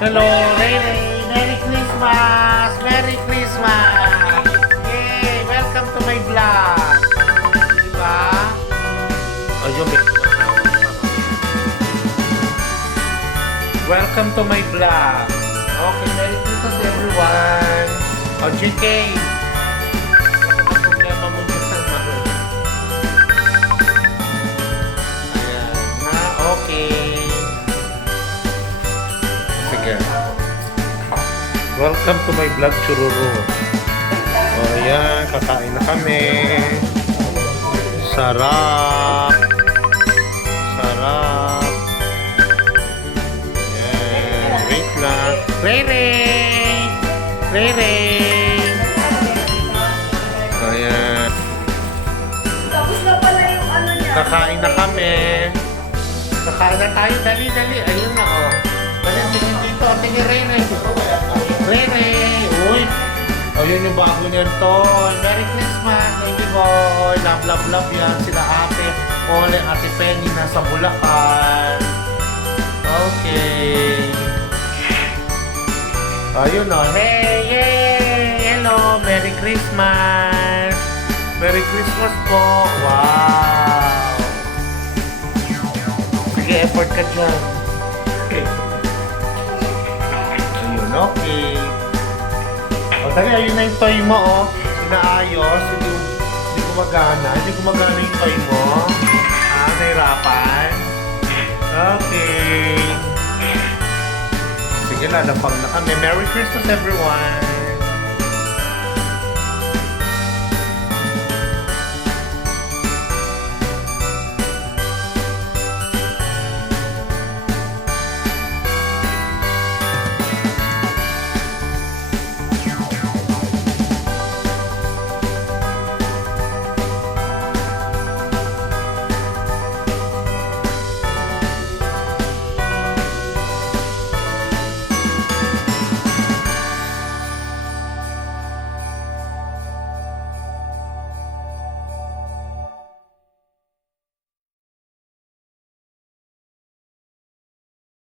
Hello, Rere! Merry Christmas! Merry Christmas! Yay! Welcome to my vlog! Diba? Ayun, welcome to my vlog! Okay, Merry Christmas everyone! O, GK! Baka may problema mo dyan sa mga. Ayan, na okay. Sige. Welcome to my vlog, Chururu. O yan, kakain na kami. Sarap. Sarap. Yan, wait lang. Rere! Rere! O yan. Tapos na pala yung ano niya. Kakain na kami. Kakain na tayo. Dali, dali. Ayun na, oh. Dali, tingin dito. Tingin, Rene. Rene. Uy. O, yun yung bago niyan to. Merry Christmas. Thank you, boy. Love, love, love yan. Sila ate. Ole, ate Penny nasa Bulacan. Okay. Ayun, oh. Hey, yay. Hello. Merry Christmas. Merry Christmas po. Wow. Sige, effort ka dyan. Ayun, okay. O, dali, ayun na yung toy mo, oh. Inaayos. Hindi gumagana. Hindi gumagana yung toy mo. Ah, nahirapan. Okay. Sige, lalapag na kami. Merry Christmas, everyone.